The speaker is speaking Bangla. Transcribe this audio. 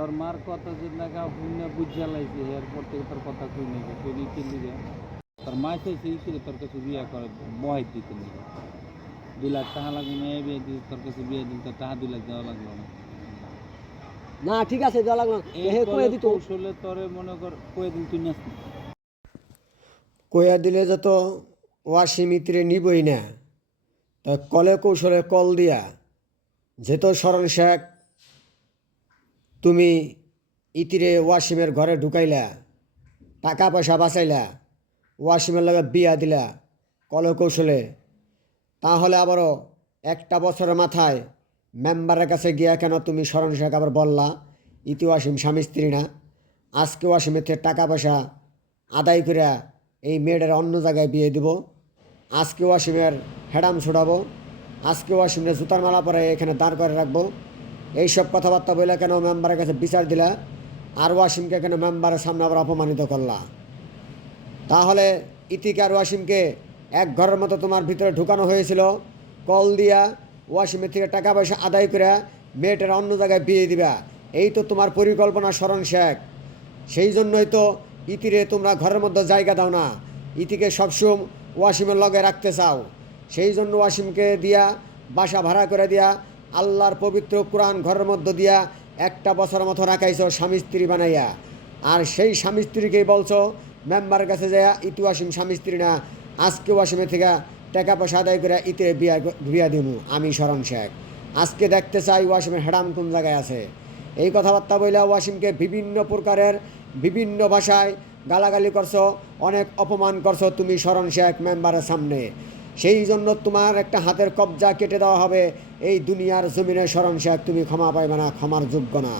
তোর মার কথা যে নাগা শুনে বুঝা লাইছে এরপর থেকে তোর কথা শুই নাই তুই কি লিগে তোর মা চাইছে ছিল তোর কাছে বিয়ে করে বহাই দিতে লিগে 2 লাখ টাকা লাগবে মেয়ে বিয়ে দিতে তোর কাছে বিয়ে দিতে তোর টাকা 2 লাখ দেওয়া লাগলো না না ঠিক আছে দেওয়া লাগলো হে কয়ে দিত কৌশলে তোরে মনে কর কয়ে দিন তুই নাস কয়া দিলে যত ওয়াসি মিত্রে নিবই না তা কলে কৌশলে কল দিয়া যেত শরণ শেখ তুমি ইতিরে ওয়াসিমের ঘরে ঢুকাইলা টাকা পয়সা বাঁচাইলা ওয়াসিমের লগে বিয়া দিলা কলে কৌশলে তাহলে আবারও একটা বছরের মাথায় মেম্বারের কাছে গিয়া কেন তুমি শরণ শেখ আবার বললা ইতি ওয়াসিম স্বামী স্ত্রী না আজকে ওয়াসিমের থেকে টাকা পয়সা আদায় করে এই মেয়েটার অন্য জায়গায় বিয়ে দিব আজকে ওয়াসিমের হেডাম ছুটাবো আজকে ওয়াসিমের জুতার মালা পরে এখানে দাঁড় করে রাখবো এইসব কথাবার্তা বলে কেন মেম্বারের কাছে বিচার দিলা আর ওয়াসিমকে কেন মেম্বারের সামনে আবার অপমানিত করলা তাহলে ইতিকে আর ওয়াসিমকে এক ঘরের মতো তোমার ভিতরে ঢুকানো হয়েছিল কল দিয়া ওয়াসিমের থেকে টাকা পয়সা আদায় করে মেয়েটার অন্য জায়গায় বিয়ে দিবা এই তো তোমার পরিকল্পনা শরণ শেখ সেই জন্যই তো ইতিরে তোমরা ঘরের মধ্যে জায়গা দাও না ইতিকে সবসময় ওয়াসিমের লগে রাখতে চাও সেই জন্য ওয়াসিমকে দিয়া বাসা ভাড়া করে দিয়া আল্লাহর পবিত্র কোরআন ঘরের মধ্যে দিয়া একটা বছর মতো রাখাইছো স্বামী স্ত্রী বানাইয়া আর সেই স্বামী স্ত্রীকেই বলছো মেম্বারের কাছে যায় ইতি ওয়াসিম স্বামী স্ত্রী না আজকে ওয়াসিমের থেকে টাকা পয়সা আদায় করে ইতিরে বিয়া দিমু আমি শরণ শেখ আজকে দেখতে চাই ওয়াসিমের হেডাম কোন জায়গায় আছে এই কথাবার্তা বইলা ওয়াসিমকে বিভিন্ন প্রকারের বিভিন্ন ভাষায় গালাগালি করছো অনেক অপমান করছো তুমি শরণ শেখ মেম্বারের সামনে সেই জন্য তোমার একটা হাতের কবজা কেটে দেওয়া হবে এই দুনিয়ার জমিনে শরণ শেখ তুমি ক্ষমা পাইবে না ক্ষমার যোগ্য না